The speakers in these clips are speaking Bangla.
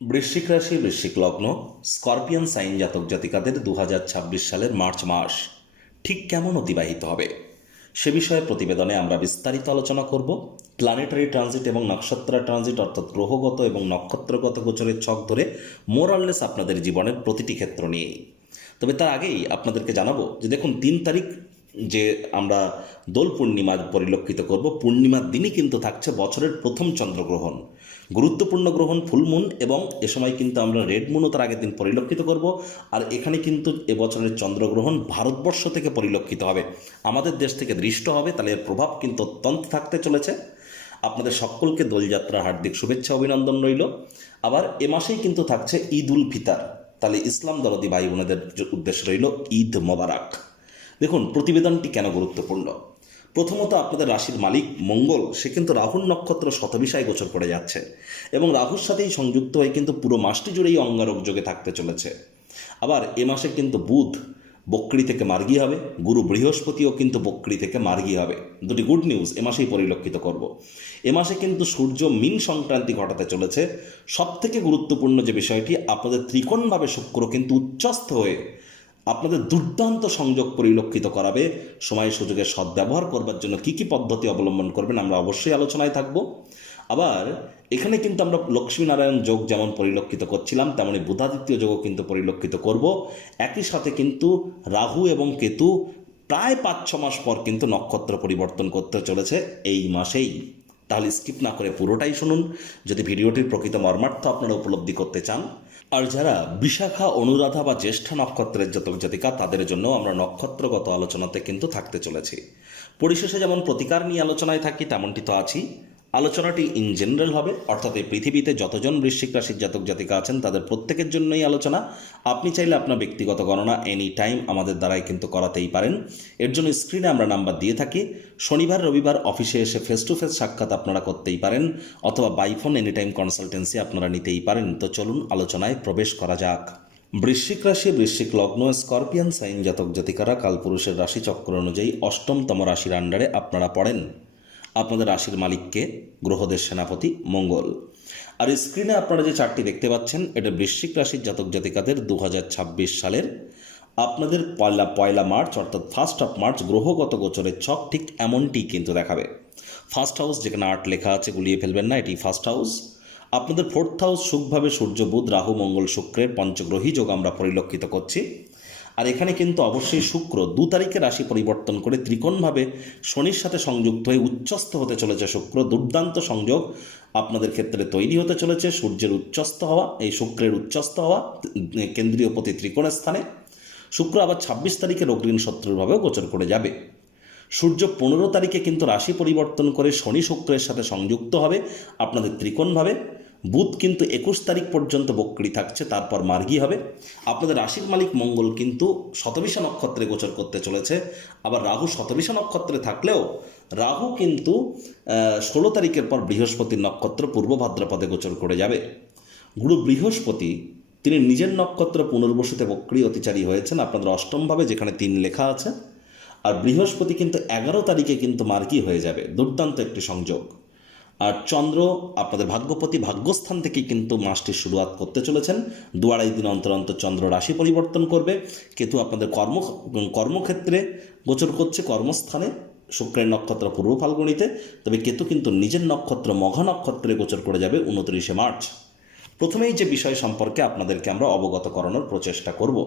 বৃশ্চিক রাশি, বৃশ্চিক লগ্ন, স্করপিয়ান সাইন জাতক জাতিকাদের 2026 সালের মার্চ মাস ঠিক কেমন অতিবাহিত হবে সে বিষয়ে প্রতিবেদনে আমরা বিস্তারিত আলোচনা করব। প্ল্যানেটারি ট্রানজিট এবং নক্ষত্র ট্রানজিট অর্থাৎ গ্রহগত এবং নক্ষত্রগত গোচরের ছক ধরে মোরাললেস আপনাদের জীবনের প্রতিটি ক্ষেত্র নিয়েই। তবে তার আগেই আপনাদেরকে জানাবো যে দেখুন 3 তারিখ যে আমরা দোল পূর্ণিমা পরিলক্ষিত করব, পূর্ণিমার দিনই কিন্তু থাকছে বছরের প্রথম চন্দ্রগ্রহণ, গুরুত্বপূর্ণ গ্রহণ ফুলমুন, এবং এ সময় কিন্তু আমরা রেড মুনও তার আগের দিন পরিলক্ষিত করব। আর এখানে কিন্তু এবছরের চন্দ্রগ্রহণ ভারতবর্ষ থেকে পরিলক্ষিত হবে, আমাদের দেশ থেকে দৃষ্ট হবে, তাহলে এর প্রভাব কিন্তু অত্যন্ত থাকতে চলেছে। আপনাদের সকলকে দোলযাত্রার হার্দিক শুভেচ্ছা অভিনন্দন রইল। আবার এ মাসেই কিন্তু থাকছে ঈদ উল ফিতর, তাহলে ইসলাম দরদি ভাই বোনেদের উদ্দেশ্য রইল ঈদ মোবারক। দেখুন প্রতিবেদনটি কেন গুরুত্বপূর্ণ। প্রথমত আপনাদের রাশির মালিক মঙ্গল, সে কিন্তু রাহুর নক্ষত্র শতবিষায় গোচর করে যাচ্ছে এবং রাহুর সাথেই সংযুক্ত হয়ে কিন্তু পুরো মাসটি জুড়েই অঙ্গারক যোগে থাকতে চলেছে। আবার এ মাসে কিন্তু বুধ বক্রী থেকে মার্গী হবে, গুরু বৃহস্পতিও কিন্তু বক্রী থেকে মার্গী হবে। দুটি গুড নিউজ এ মাসেই পরিলক্ষিত করব। এ মাসে কিন্তু সূর্য মীন সংক্রান্তি ঘটাতে চলেছে। সবথেকে গুরুত্বপূর্ণ যে বিষয়টি, আপনাদের ত্রিকোণভাবে শুক্র কিন্তু উচ্চস্থ হয়ে আপনাদের দুর্দান্ত সংযোগ পরিলক্ষিত করাবে। সময় সুযোগের সদ্ব্যবহার করবার জন্য কী কী পদ্ধতি অবলম্বন করবেন আমরা অবশ্যই আলোচনায় থাকব। আবার এখানে কিন্তু আমরা লক্ষ্মীনারায়ণ যোগ যেমন পরিলক্ষিত করছিলাম, তেমনি বুধাদিত্য যোগও কিন্তু পরিলক্ষিত করব। একই সাথে কিন্তু রাহু এবং কেতু প্রায় 5-6 মাস পর কিন্তু নক্ষত্র পরিবর্তন করতে চলেছে এই মাসেই। তাহলে স্কিপ না করে পুরোটাই শুনুন যদি ভিডিওটির প্রকৃত মর্মার্থ আপনারা উপলব্ধি করতে চান। আর যারা বিশাখা, অনুরাধা বা জ্যেষ্ঠা নক্ষত্রের জাতক জাতিকা, তাদের জন্য আমরা নক্ষত্রগত আলোচনাতে কিন্তু থাকতে চলেছি। পরিশেষে যেমন প্রতিকার নিয়ে আলোচনায় থাকি, তেমনটি তো আছি। আলোচনাটি ইন জেনারেল হবে, অর্থাৎ এই পৃথিবীতে যতজন বৃশ্চিক রাশির জাতক জাতিকা আছেন তাদের প্রত্যেকের জন্যই আলোচনা। আপনি চাইলে আপনার ব্যক্তিগত গণনা এনি টাইম আমাদের দ্বারাই কিন্তু করাতেই পারেন। এর জন্য স্ক্রিনে আমরা নাম্বার দিয়ে থাকি। শনিবার রবিবার অফিসে এসে ফেস টু ফেস সাক্ষাৎ আপনারা করতেই পারেন, অথবা by phone any time consultancy আপনারা নিতেই পারেন। তো চলুন আলোচনায় প্রবেশ করা যাক। বৃশ্চিক রাশি, বৃশ্চিক লগ্ন, স্করপিয়ান সাইন জাতক জাতিকারা কালপুরুষের রাশিচক্র অনুযায়ী অষ্টমতম রাশির আন্ডারে আপনারা পড়েন। আপনাদের রাশির মালিককে গ্রহদের সেনাপতি মঙ্গল। আর স্ক্রিনে আপনারা যে চার্টটি দেখতে পাচ্ছেন, এটা বৃশ্চিক রাশির জাতক জাতিকাদের 2026 সালের আপনাদের পয়লা মার্চ অর্থাৎ 1 মার্চ গ্রহগত গোচরের ছক ঠিক এমনটি কিন্তু দেখাবে। ফার্স্ট হাউস, যেখানে 8 লেখা আছে গুলিয়ে ফেলবেন না, এটি ফার্স্ট হাউস। আপনাদের 4th হাউস সুখভাবে সূর্য, বুধ, রাহু, মঙ্গল, শুক্রের পঞ্চগ্রহী যোগ আমরা পরিলক্ষিত করছি। আর এখানে কিন্তু অবশ্যই শুক্র 2 তারিখে রাশি পরিবর্তন করে ত্রিকোণভাবে শনির সাথে সংযুক্ত হয়ে উচ্চস্থ হতে চলেছে। শুক্র দুর্দান্ত সংযোগ আপনাদের ক্ষেত্রে তৈরি হতে চলেছে। সূর্যের উচ্চস্থ হওয়া, এই শুক্রের উচ্চস্থ হওয়া কেন্দ্রীয় পতি ত্রিকোণের স্থানে। শুক্র আবার 26 তারিখে রোগঋণ শত্রুরভাবেও গোচর করে যাবে। সূর্য 15 তারিখে কিন্তু রাশি পরিবর্তন করে শনি শুক্রের সাথে সংযুক্ত হবে আপনাদের ত্রিকোণভাবে। বুধ কিন্তু 21 তারিখ পর্যন্ত বক্রী থাকছে, তারপর মার্গী হবে। আপনাদের রাশির মালিক মঙ্গল কিন্তু শতবিষা নক্ষত্রে গোচর করতে চলেছে। আবার রাহু শতবিষা নক্ষত্রে থাকলেও রাহু কিন্তু 16 তারিখের পর বৃহস্পতির নক্ষত্র পূর্ব ভাদ্রপদে গোচর করে যাবে। গুরু বৃহস্পতি তিনি নিজের নক্ষত্র পুনর্বসুতে বক্রী অতিচারী হয়েছেন আপনাদের অষ্টমভাবে, যেখানে 3 লেখা আছে। আর বৃহস্পতি কিন্তু 11 তারিখে কিন্তু মার্গী হয়ে যাবে, দুর্দান্ত একটি সংযোগ। আর চন্দ্র আপনাদের ভাগ্যপতি ভাগ্যস্থান থেকে কিন্তু মাসটির শুরুয়াত করতে চলেছেন। 2-2.5 দিন অন্তর অন্তর চন্দ্র রাশি পরিবর্তন করবে। কেতু আপনাদের কর্মক্ষেত্রে গোচর করছে, কর্মস্থানে শুক্রের নক্ষত্র পূর্ব ফাল্গুনিতে। তবে কেতু কিন্তু নিজের নক্ষত্র মঘা নক্ষত্রে গোচর করে যাবে 29 মার্চ। প্রথমেই যে বিষয় সম্পর্কে আপনাদেরকে আমরা অবগত করানোর প্রচেষ্টা করব,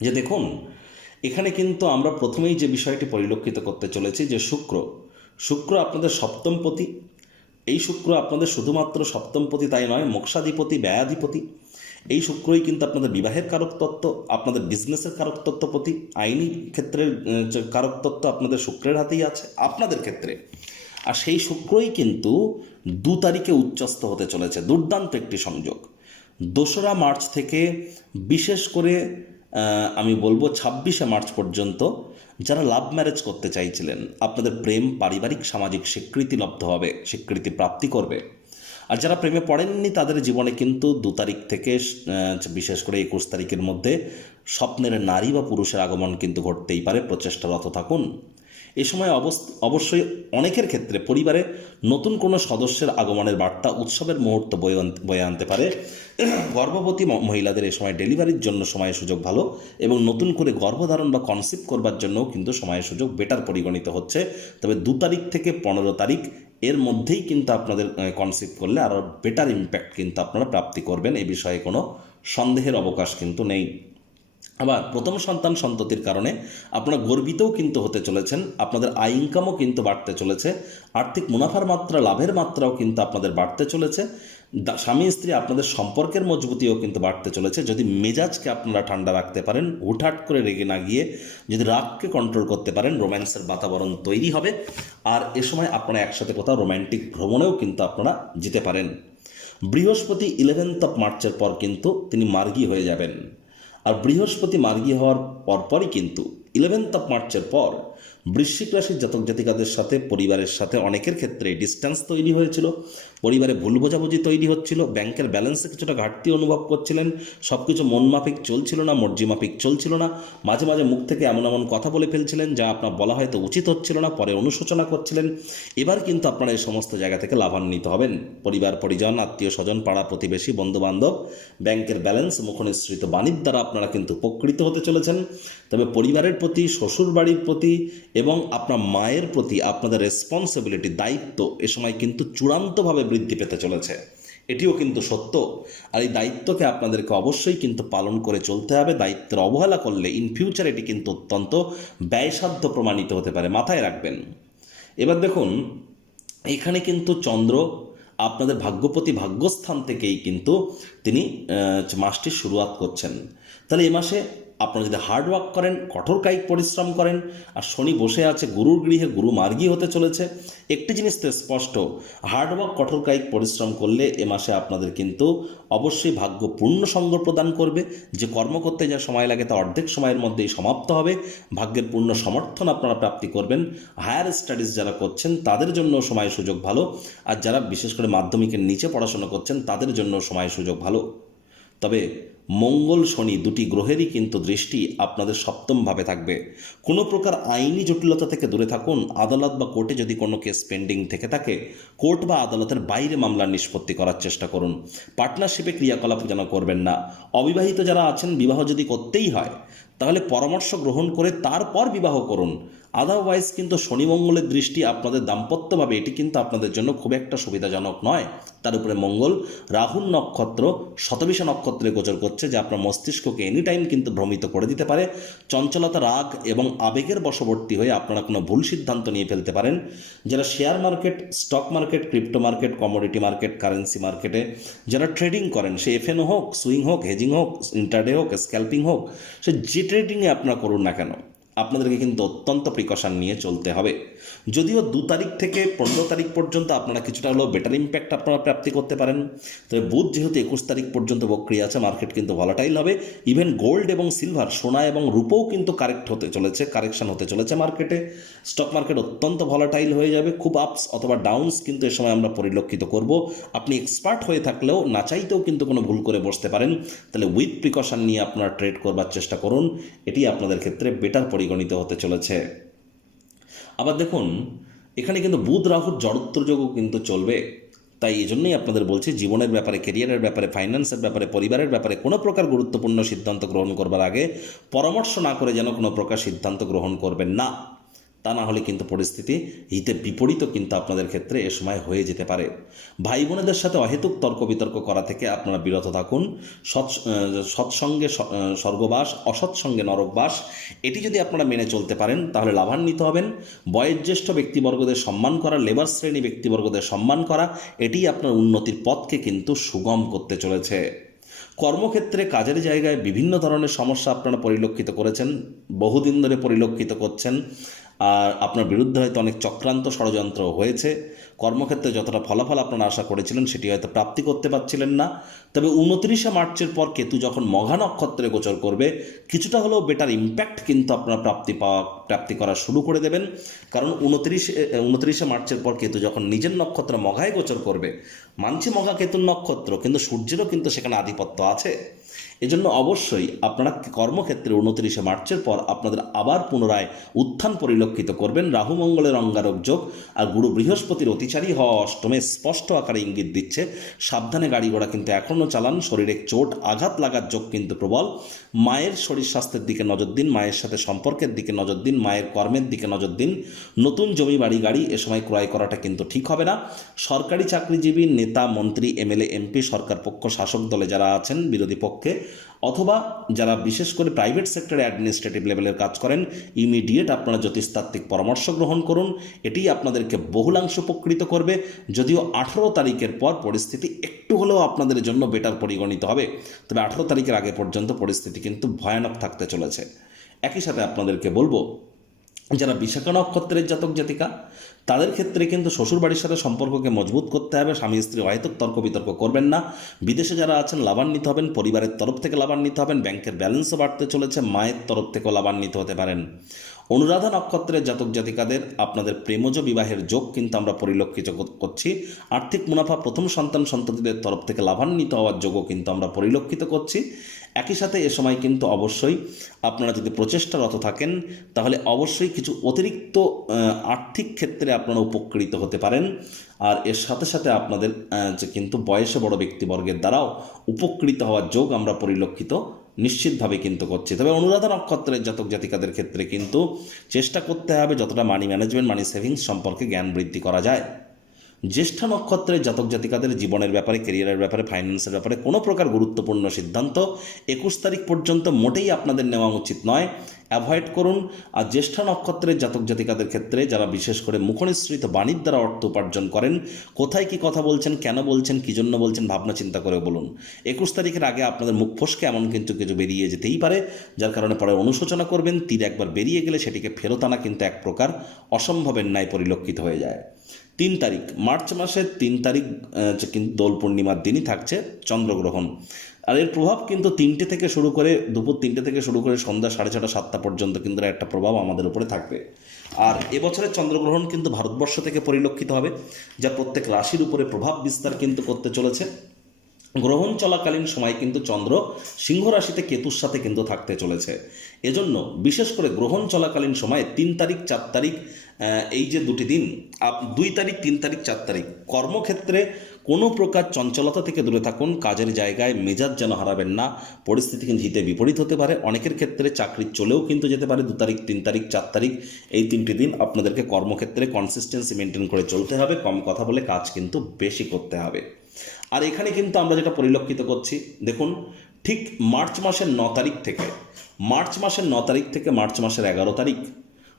যে দেখুন এখানে কিন্তু আমরা প্রথমেই যে বিষয়টি পরিলক্ষিত করতে চলেছি, যে শুক্র আপনাদের সপ্তমপতি। এই শুক্র আপনাদের শুধুমাত্র সপ্তমপতি তাই নয়, মোক্ষাধিপতি, ব্যয়াধিপতি। এই শুক্রই কিন্তু আপনাদের বিবাহের কারক তত্ত্ব, আপনাদের বিজনেসের কারক তত্ত্বপতি, আইনি ক্ষেত্রের কারক তত্ত্ব আপনাদের শুক্রের হাতেই আছে আপনাদের ক্ষেত্রে। আর সেই শুক্রই কিন্তু 2 তারিখে উচ্চস্থ হতে চলেছে, দুর্দান্ত একটি সংযোগ। 2রা মার্চ থেকে বিশেষ করে আমি বলবো 26শে মার্চ পর্যন্ত যারা লাভ ম্যারেজ করতে চাইছিলেন, আপনাদের প্রেম পারিবারিক সামাজিক স্বীকৃতি লব্ধ হবে, স্বীকৃতি প্রাপ্তি করবে। আর যারা প্রেমে পড়েননি তাদের জীবনে কিন্তু 2 তারিখ থেকে বিশেষ করে 21 তারিখের মধ্যে স্বপ্নের নারী বা পুরুষের আগমন কিন্তু ঘটতেই পারে, প্রচেষ্টারত থাকুন। এ সময় অবশ্যই অনেকের ক্ষেত্রে পরিবারে নতুন কোনো সদস্যের আগমনের বার্তা উৎসবের মুহূর্ত বয়ে আনতে পারে। গর্ভবতী মহিলাদের এ সময় ডেলিভারির জন্য সময় সুযোগ ভালো, এবং নতুন করে গর্ভধারণ বা কনসিভ করবার জন্যও কিন্তু সময় সুযোগ বেটার পরিগণিত হচ্ছে। তবে 2 তারিখ থেকে 15 তারিখ এর মধ্যেই কিন্তু আপনাদের কনসিভ করলে আরও বেটার ইম্প্যাক্ট কিন্তু আপনারা প্রাপ্তি করবেন, এ বিষয়ে কোনো সন্দেহের অবকাশ কিন্তু নেই। আবার প্রথম সন্তান সন্ততির কারণে আপনারা গর্বিতও কিন্তু হতে চলেছেন, আপনাদের আয় ইনকামও কিন্তু বাড়তে চলেছে, আর্থিক মুনাফার মাত্রা, লাভের মাত্রাও কিন্তু আপনাদের বাড়তে চলেছে। স্বামী স্ত্রী আপনাদের সম্পর্কের মজবুতিও কিন্তু বাড়তে চলেছে। যদি মেজাজকে আপনারা ঠান্ডা রাখতে পারেন, হুটহাট করে রেগে না গিয়ে যদি রাগকে কন্ট্রোল করতে পারেন, রোম্যান্সের বাতাবরণ তৈরি হবে। আর এ সময় আপনারা একসাথে কোথাও রোম্যান্টিক ভ্রমণেও কিন্তু আপনারা যেতে পারেন। বৃহস্পতি 11th of মার্চের পর কিন্তু তিনি মার্গী হয়ে যাবেন। আর বৃহস্পতি মার্গী হওয়ার পরপরই কিন্তু 11th of মার্চের পর বৃশ্চিক রাশির জাতক জাতিকাদের সাথে, পরিবারের সাথে অনেকের ক্ষেত্রে ডিস্ট্যান্স তৈরি হয়েছিল, পরিবারে ভুল বোঝাবুঝি তৈরি হচ্ছিল, ব্যাংকের ব্যালেন্সে কিছুটা ঘাটতি অনুভব করছিলেন, সব কিছু মনমাফিক চলছিল না, মর্জিমাফিক চলছিল না, মাঝে মাঝে মুখ থেকে এমন এমন কথা বলে ফেলছিলেন যা আপনার বলা হয়তো উচিত হচ্ছিল না, পরে অনুশোচনা করছিলেন। এবার কিন্তু আপনারা এই সমস্ত জায়গা থেকে লাভান্বিত হবেন। পরিবার পরিজন, আত্মীয় স্বজন, পাড়া প্রতিবেশী, বন্ধুবান্ধব, ব্যাংকের ব্যালেন্স, মুখনিসৃত বাণীর দ্বারা আপনারা কিন্তু উপকৃত হতে চলেছেন। তবে পরিবারের প্রতি, শ্বশুর বাড়ির প্রতি এবং আপনার মায়ের প্রতি আপনাদের রেসপন্সিবিলিটি, দায়িত্ব এ সময় কিন্তু চূড়ান্তভাবে বৃদ্ধি পেতে চলেছে, এটিও কিন্তু সত্য। আর এই দায়িত্বকে আপনাদেরকে অবশ্যই কিন্তু পালন করে চলতে হবে। দায়িত্বের অবহেলা করলে ইন ফিউচার এটি কিন্তু অত্যন্ত ব্যয়সাধ্য প্রমাণিত হতে পারে, মাথায় রাখবেন। এবার দেখুন, এখানে কিন্তু চন্দ্র আপনাদের ভাগ্যপতি, ভাগ্যস্থান থেকেই কিন্তু তিনি মাসটির শুরুয়াত করছেন। তাহলে এ মাসে আপনারা যদি হার্ডওয়ার্ক করেন, কঠোর কায়িক পরিশ্রম করেন, আর শনি বসে আছে গুরুর গৃহে, গুরু মার্গী হতে চলেছে, একটি জিনিস তো স্পষ্ট, হার্ডওয়ার্ক, কঠোর কায়িক পরিশ্রম করলে এ মাসে আপনাদের কিন্তু অবশ্যই ভাগ্য পূর্ণ সঙ্গ প্রদান করবে। যে কর্ম করতে যা সময় লাগে তা অর্ধেক সময়ের মধ্যেই সমাপ্ত হবে। ভাগ্যের পূর্ণ সমর্থন আপনারা প্রাপ্তি করবেন। হায়ার স্টাডিজ যারা করছেন তাদের জন্য সময় সুযোগ ভালো, আর যারা বিশেষ করে মাধ্যমিকের নিচে পড়াশোনা করছেন তাদের জন্য সময় সুযোগ ভালো। তবে মঙ্গল শনি দুটি গ্রহেরই কিন্তু দৃষ্টি আপনাদের সপ্তমভাবে থাকবে। কোনো প্রকার আইনি জটিলতা থেকে দূরে থাকুন। আদালত বা কোর্টে যদি কোনো কেস পেন্ডিং থেকে থাকে, কোর্ট বা আদালতের বাইরে মামলার নিষ্পত্তি করার চেষ্টা করুন। পার্টনারশিপে ক্রিয়াকলাপ যেন করবেন না। অবিবাহিত যারা আছেন, বিবাহ যদি করতেই হয় তাহলে পরামর্শ গ্রহণ করে তারপর বিবাহ করুন। আদারওয়াইজ কিন্তু শনি মঙ্গলের দৃষ্টি আপনাদের দাম্পত্যভাবে এটি কিন্তু আপনাদের জন্য খুব একটা সুবিধাজনক নয়। তার উপরে মঙ্গল রাহুর নক্ষত্র শতবিশা নক্ষত্রে গোচর করছে, যা আপনার মস্তিষ্ককে এনি টাইম কিন্তু ভ্রমিত করে দিতে পারে। চঞ্চলতা, রাগ এবং আবেগের বশবর্তী হয়ে আপনারা কোনো ভুল সিদ্ধান্ত নিয়ে ফেলতে পারেন। যারা share market, stock market, crypto market, commodity market, currency মার্কেটে যারা ট্রেডিং করেন, সে এফএনও হোক, সুইং হোক, হেজিং হোক, ইন্টারডে হোক, স্ক্যাল্পিং হোক, সে যে ট্রেডিংয়ে আপনারা করুন না কেন, আপনাদেরকে কিন্তু অত্যন্ত প্রিকশন নিয়ে চলতে হবে। যদিও 2 তারিখ থেকে 15 তারিখ পর্যন্ত আপনারা কিছুটা হলেও বেটার ইম্প্যাক্ট আপনারা প্রাপ্তি করতে পারেন। তবে বুধ যেহেতু 21 তারিখ পর্যন্ত বক্রিয় আছে, মার্কেট কিন্তু ভলাটাইল হবে। ইভেন গোল্ড এবং সিলভার, সোনা এবং রূপও কিন্তু কারেকশন হতে চলেছে মার্কেটে। স্টক মার্কেট অত্যন্ত ভলাটাইল হয়ে যাবে। খুব আপস অথবা ডাউনস কিন্তু এ সময় আমরা পরিলক্ষিত করব। আপনি এক্সপার্ট হয়ে থাকলেও না চাইতেও কিন্তু কোনো ভুল করে বসতে পারেন। তাহলে উইথ প্রিকশন নিয়ে আপনারা ট্রেড করবার চেষ্টা করুন, এটি আপনাদের ক্ষেত্রে বেটার পরিগণিত হতে চলেছে। আবার দেখুন, এখানে কিন্তু বুধ রাহুর জড়ত্ব যোগও কিন্তু চলবে। তাই এই জন্যই আপনাদের বলছি, জীবনের ব্যাপারে, ক্যারিয়ারের ব্যাপারে, ফাইন্যান্সের ব্যাপারে, পরিবারের ব্যাপারে কোনো প্রকার গুরুত্বপূর্ণ সিদ্ধান্ত গ্রহণ করবার আগে পরামর্শ না করে যেন কোনো প্রকার সিদ্ধান্ত গ্রহণ করবেন না। তা না হলে কিন্তু পরিস্থিতি হিতে বিপরীত কিন্তু আপনাদের ক্ষেত্রে এ সময় হয়ে যেতে পারে। ভাই বোনেদের সাথে অহেতুক তর্ক বিতর্ক করা থেকে আপনারা বিরত থাকুন। সৎসঙ্গে স্বর্গবাস, অসৎসঙ্গে নরকবাস, এটি যদি আপনারা মেনে চলতে পারেন তাহলে লাভান্বিত হবেন। বয়োজ্যেষ্ঠ ব্যক্তিবর্গদের সম্মান করা, লেবার শ্রেণী ব্যক্তিবর্গদের সম্মান করা, এটি আপনার উন্নতির পথকে কিন্তু সুগম করতে চলেছে। কর্মক্ষেত্রে, কাজের জায়গায় বিভিন্ন ধরনের সমস্যা আপনারা পরিলক্ষিত করেছেন, বহুদিন ধরে পরিলক্ষিত করছেন, আর আপনার বিরুদ্ধে হয়তো অনেক চক্রান্ত ষড়যন্ত্র হয়েছে। কর্মক্ষেত্রে যতটা ফলাফল আপনারা আশা করেছিলেন সেটি হয়তো প্রাপ্তি করতে পারছিলেন না। তবে 29শে মার্চের পর কেতু যখন মঘা নক্ষত্রে গোচর করবে, কিছুটা হলেও বেটার ইম্প্যাক্ট কিন্তু আপনারা প্রাপ্তি করা শুরু করে দেবেন। কারণ 29শে মার্চের পর কেতু যখন নিজের নক্ষত্র মঘায় গোচর করবে, মানছি মঘা কেতুর নক্ষত্র, কিন্তু সূর্যেরও কিন্তু সেখানে আধিপত্য আছে। এজন্য অবশ্যই আপনারা কর্মক্ষেত্রে 29শে মার্চের পর আপনাদের আবার পুনরায় উত্থান পরিলক্ষিত করবেন। রাহু মঙ্গলের অঙ্গারক যোগ আর গুরু বৃহস্পতির অতিচারী হওয়া অষ্টমে স্পষ্ট আকারে ইঙ্গিত দিচ্ছে সাবধানে গাড়ি ঘোড়া কিন্তু এখনও চালান। শরীরে চোট আঘাত লাগার যোগ কিন্তু প্রবল। মায়ের শরীর স্বাস্থ্যের দিকে নজর দিন, মায়ের সাথে সম্পর্কের দিকে নজর দিন, মায়ের কর্মের দিকে নজর দিন। নতুন জমি বাড়ি গাড়ি এ সময় ক্রয় করাটা কিন্তু ঠিক হবে না। সরকারি চাকরিজীবী, নেতা, মন্ত্রী, এমএলএ, এমপি, সরকার পক্ষ, শাসক দলে যারা আছেন, বিরোধী পক্ষে, অথবা যারা বিশেষ করে প্রাইভেট সেক্টরে অ্যাডমিনিস্ট্রেটিভ লেভেলের কাজ করেন, ইমিডিয়েট আপনারা জ্যোতিষতাত্ত্বিক পরামর্শ গ্রহণ করুন। এটি আপনাদেরকে বহুলাংশ উপকৃত করবে। যদিও 18 তারিখের পর পরিস্থিতি একটু হলেও আপনাদের জন্য বেটার পরিগণিত হবে, তবে 18 তারিখের আগে পর্যন্ত পরিস্থিতি কিন্তু ভয়ানক থাকতে চলেছে। একই সাথে আপনাদেরকে বলবো, যারা বিশাখা নক্ষত্রের জাতক জাতিকা, তাদের ক্ষেত্রে কিন্তু শ্বশুরবাড়ির সাথে সম্পর্ককে মজবুত করতে হবে। স্বামী স্ত্রী অহেতুক তর্ক বিতর্ক করবেন না। বিদেশে যারা আছেন লাভান্বিত হবেন, পরিবারের তরফ থেকে লাভান্বিত হবেন, ব্যাংকের ব্যালেন্সও বাড়তে চলেছে, মায়ের তরফ থেকেও লাভান্বিত হতে পারেন। অনুরাধা নক্ষত্রের জাতক জাতিকাদের আপনাদের প্রেমজ বিবাহের যোগ কিন্তু আমরা পরিলক্ষিত করছি। আর্থিক মুনাফা, প্রথম সন্তান সন্ততিদের তরফ থেকে লাভান্বিত হওয়ার যোগও কিন্তু আমরা পরিলক্ষিত করছি। একই সাথে এ সময় কিন্তু অবশ্যই আপনারা যদি প্রচেষ্টারত থাকেন, তাহলে অবশ্যই কিছু অতিরিক্ত আর্থিক ক্ষেত্রে আপনারা উপকৃত হতে পারেন। আর এর সাথে সাথে আপনাদের যে কিন্তু বয়সে বড় ব্যক্তিবর্গের দ্বারাও উপকৃত হওয়ার যোগ আমরা পরিলক্ষিত নিশ্চিতভাবে কিন্তু করছি। তবে অনুরাধা নক্ষত্রের জাতক জাতিকাদের ক্ষেত্রে কিন্তু চেষ্টা করতে হবে যতটা মানি ম্যানেজমেন্ট, মানি সেভিংস সম্পর্কে জ্ঞান বৃদ্ধি করা যায়। জ্যেষ্ঠা নক্ষত্রের জাতক জাতিকাদের জীবনের ব্যাপারে, কেরিয়ারের ব্যাপারে, ফাইন্যান্সের ব্যাপারে কোনো প্রকার গুরুত্বপূর্ণ সিদ্ধান্ত 21 তারিখ পর্যন্ত মোটেই আপনাদের নেওয়া উচিত নয়, অ্যাভয়েড করুন। আর জ্যেষ্ঠা নক্ষত্রের জাতক জাতিকাদের ক্ষেত্রে যারা বিশেষ করে মুখনিসৃত বাণীর দ্বারা অর্থ উপার্জন করেন, কোথায় কি কথা বলছেন, কেন বলছেন, কী জন্য বলছেন, ভাবনা চিন্তা করে বলুন। 21 তারিখের আগে আপনাদের মুখ ফসকে এমন কিন্তু কিছু বেরিয়ে যেতেই পারে, যার কারণে পরে অনুশোচনা করবেন। তীর একবার বেরিয়ে গেলে সেটিকে ফেরত আনা কিন্তু এক প্রকার অসম্ভবের ন্যায় পরিলক্ষিত হয়ে যায়। 3 তারিখ, মার্চ মাসের 3 তারিখ কিন্তু দোল পূর্ণিমার দিনই থাকছে চন্দ্রগ্রহণ। আর এর প্রভাব কিন্তু 3টে থেকে শুরু করে দুপুর 3টে থেকে শুরু করে সন্ধ্যা 6:30 7টা পর্যন্ত কিন্তু একটা প্রভাব আমাদের উপরে থাকবে। আর এবছরের চন্দ্রগ্রহণ কিন্তু ভারতবর্ষ থেকে পরিলক্ষিত হবে, যা প্রত্যেক রাশির উপরে প্রভাব বিস্তার কিন্তু করতে চলেছে। গ্রহণ চলাকালীন সময় কিন্তু চন্দ্র সিংহ রাশিতে কেতুর সাথে কিন্তু থাকতে চলেছে। এজন্য বিশেষ করে গ্রহণ চলাকালীন সময় 3 তারিখ 4 তারিখ, এই যে দুটি দিন, 2 তারিখ 3 তারিখ 4 তারিখ, কর্মক্ষেত্রে কোনো প্রকার চঞ্চলতা থেকে দূরে থাকুন। কাজের জায়গায় মেজাজ যেন হারাবেন না, পরিস্থিতি কিন্তু হিতে বিপরীত হতে পারে। অনেকের ক্ষেত্রে চাকরি চলেও কিন্তু যেতে পারে। 2 তারিখ 3 তারিখ 4 তারিখ এই 3টি দিন আপনাদেরকে কর্মক্ষেত্রে কনসিস্টেন্সি মেনটেন করে চলতে হবে। কম কথা বলে কাজ কিন্তু বেশি করতে হবে। আর এখানে কিন্তু আমরা যেটা পরিলক্ষিত করছি, দেখুন, ঠিক মার্চ মাসের 9 তারিখ থেকে মার্চ মাসের 9 তারিখ থেকে মার্চ মাসের 11 তারিখ,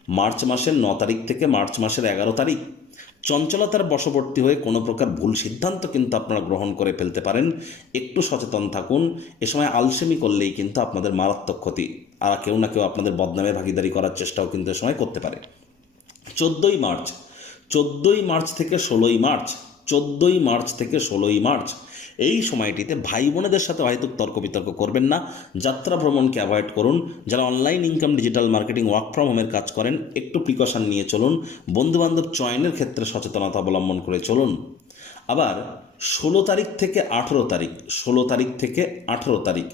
মার্চ মাসের 9 তারিখ থেকে মার্চ মাসের 11 তারিখ চঞ্চলতার বশবর্তী হয়ে কোনো প্রকার ভুল সিদ্ধান্ত কিন্তু আপনারা গ্রহণ করে ফেলতে পারেন। একটু সচেতন থাকুন। এ সময় আলসেমি করলেই কিন্তু আপনাদের মারাত্মক ক্ষতি, আর কেউ না কেউ আপনাদের বদনামে ভাগিদারি করার চেষ্টাও কিন্তু এ সময় করতে পারে। 14ই মার্চ, 14ই মার্চ থেকে 16ই মার্চ, 14ই মার্চ থেকে 16ই মার্চ এই সময়টিতে ভাই বোনেদের সাথে হয়তো তর্ক বিতর্ক করবেন না। যাত্রা ভ্রমণকে অ্যাভয়েড করুন। যারা online income, digital marketing, work from হোমের কাজ করেন, একটু প্রিকশন নিয়ে চলুন। বন্ধুবান্ধব চয়নের ক্ষেত্রে সচেতনতা অবলম্বন করে চলুন। আবার 16 তারিখ থেকে 18 তারিখ, 16 তারিখ থেকে 18 তারিখ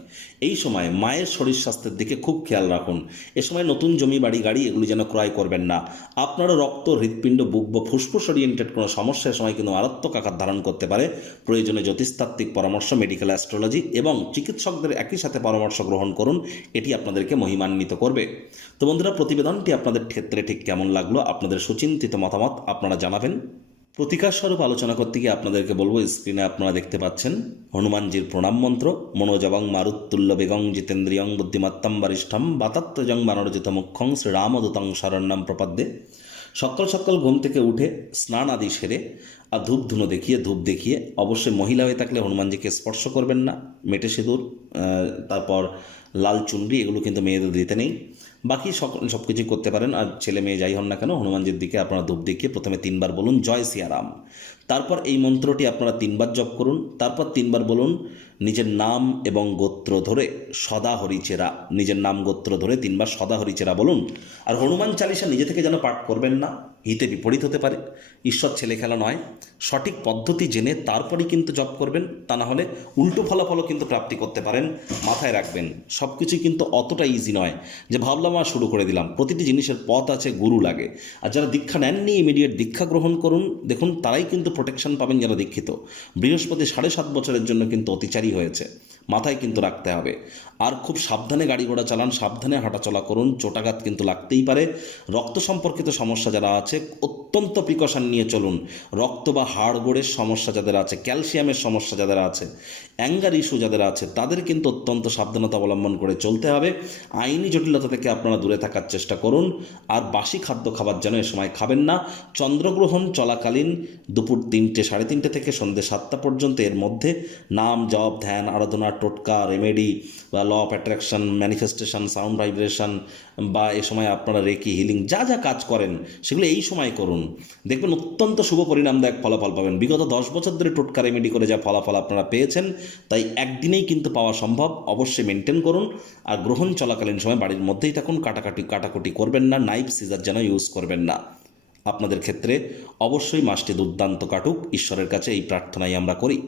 এই সময় মায়ের শরীর স্বাস্থ্যের দিকে খুব খেয়াল রাখুন। এ সময় নতুন জমি বাড়ি গাড়ি এগুলি যেন ক্রয় করবেন না। আপনারও রক্ত, হৃৎপিণ্ড, বুক বা ফুসফুস ওরিয়েন্টেড কোনো সমস্যা এ সময় কিন্তু মারাত্মক আকার ধারণ করতে পারে। প্রয়োজনে জ্যোতিষতাত্ত্বিক পরামর্শ, মেডিকেল অ্যাস্ট্রোলজি এবং চিকিৎসকদের একই সাথে পরামর্শ গ্রহণ করুন। এটি আপনাদেরকে মহিমান্বিত করবে। তো বন্ধুরা, প্রতিবেদনটি আপনাদের ক্ষেত্রে ঠিক কেমন লাগলো, আপনাদের সুচিন্তিত মতামত আপনারা জানাবেন। প্রতিকার স্বরূপ আলোচনা করতে গিয়ে আপনাদেরকে বলবো, স্ক্রিনে আপনারা দেখতে পাচ্ছেন হনুমানজির প্রণাম মন্ত্র। মনোজবং মারুত্তুল্য বেগং জিতেন্দ্রিয়ং বুদ্ধিমত্তম বরিষ্ঠম বাতাত্তজং বানরজিত মুখ্যং শ্রীরামদূতং শরণ্যম প্রপদ্যে। সকাল সকাল ঘুম থেকে উঠে স্নান আদি সেরে আর ধূপ দেখিয়ে অবশ্যই মহিলা হয়ে থাকলে হনুমানজিকে স্পর্শ করবেন না। মেটে সিঁদুর, তারপর লাল চুনরি এগুলো কিন্তু মেয়েদের দিতে নেই। বাকি সব কিছুই করতে পারেন। আর ছেলে মেয়ে যাই হন না কেন, হনুমানজির দিকে আপনারা ধূপ দেখিয়ে প্রথমে 3বার বলুন জয় সিয়ারাম। তারপর এই মন্ত্রটি আপনারা 3বার জপ করুন। তারপর 3বার বলুন নিজের নাম এবং গোত্র ধরে সদা হরিচেরা, নিজের নাম গোত্র ধরে 3বার সদা হরিচেরা বলুন। আর হনুমান চালিসা নিজে থেকে যেন পাঠ করবেন না, হিতে বিপরীত হতে পারে। ঈশ্বর ছেলে খেলা নয়, সঠিক পদ্ধতি জেনে তারপরই কিন্তু জপ করবেন, তা না হলে উল্টো ফলাফলও কিন্তু প্রাপ্তি করতে পারেন। মাথায় রাখবেন সব কিছুই কিন্তু অতটা ইজি নয় যে ভাবলাম আর শুরু করে দিলাম। প্রতিটি জিনিসের পথ আছে, গুরু লাগে। আর যারা দীক্ষা নেননি ইমিডিয়েট দীক্ষা গ্রহণ করুন, দেখুন তারাই কিন্তু প্রোটেকশন পাবেন যারা দীক্ষিত। বৃহস্পতি 7.5 বছরের জন্য কিন্তু অতিচারী হয়েছে, মাথায় কিন্তু রাখতে হবে। আর খুব সাবধানে গাড়ি ঘোড়া চালান, সাবধানে হাঁটাচলা করুন, চোটাঘাত কিন্তু লাগতেই পারে। রক্ত সম্পর্কিত সমস্যা যারা আছে অত্যন্ত প্রিকশন নিয়ে চলুন। রক্ত বা হাড় গোড়ের সমস্যা যাদের আছে, ক্যালসিয়ামের সমস্যা যাদের আছে, অ্যাঙ্গার ইস্যু যাদের আছে, তাদের কিন্তু অত্যন্ত সাবধানতা অবলম্বন করে চলতে হবে। আইনি জটিলতা থেকে আপনারা দূরে থাকার চেষ্টা করুন। আর বাসি খাদ্য খাবার যেন এ সময় খাবেন না। চন্দ্রগ্রহণ চলাকালীন দুপুর 3টে, 3:30 থেকে সন্ধ্যে 7টা পর্যন্ত এর মধ্যে নাম জপ, ধ্যান, আরাধনা, টোটকা, রেমেডি বা law of attraction, manifestation, sound vibration বা এ সময় আপনারা রেকি, হিলিং যা যা কাজ করেন সেগুলো এই সময় করুন। দেখবেন অত্যন্ত শুভ পরিণামদায়ক ফলাফল পাবেন। বিগত 10 বছর ধরে টোটকা রেমেডি করে যা ফলাফল আপনারা পেয়েছেন, তাই একদিনেই কিন্তু পাওয়া সম্ভব। অবশ্যই মেনটেন করুন। আর গ্রহণ চলাকালীন সময় বাড়ির মধ্যেই থাকুন, কাটাকুটি করবেন না, নাইফ সিজার যেন ইউজ করবেন না। আপনাদের ক্ষেত্রে অবশ্যই মাসটি দুর্দান্ত কাটুক, ঈশ্বরের কাছে এই প্রার্থনাই আমরা করি।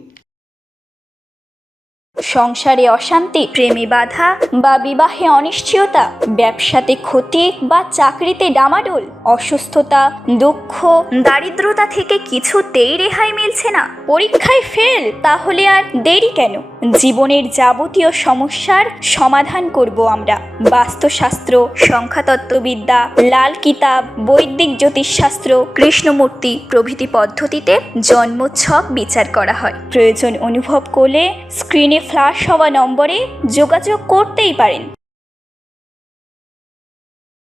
সংসারে অশান্তি, প্রেমে বাধা বা বিবাহে অনিশ্চয়তা, ব্যবসাতে ক্ষতি বা চাকরিতে ডামাডোল, অসুস্থতা, দুঃখ, দারিদ্রতা থেকে কিছুতেই রেহাই মিলছে না, পরীক্ষায় ফেল, তাহলে আর দেরি কেন? জীবনের যাবতীয় সমস্যার সমাধান করব আমরা। বাস্তুশাস্ত্র, সংখ্যাতত্ত্ববিদ্যা, লাল কিতাব, বৈদিক জ্যোতিষশাস্ত্র, কৃষ্ণমূর্তি প্রভৃতি পদ্ধতিতে জন্মছক বিচার করা হয়। প্রয়োজন অনুভব করলে স্ক্রিনে ফ্ল্যাশ হওয়া নম্বরে যোগাযোগ করতেই পারেন।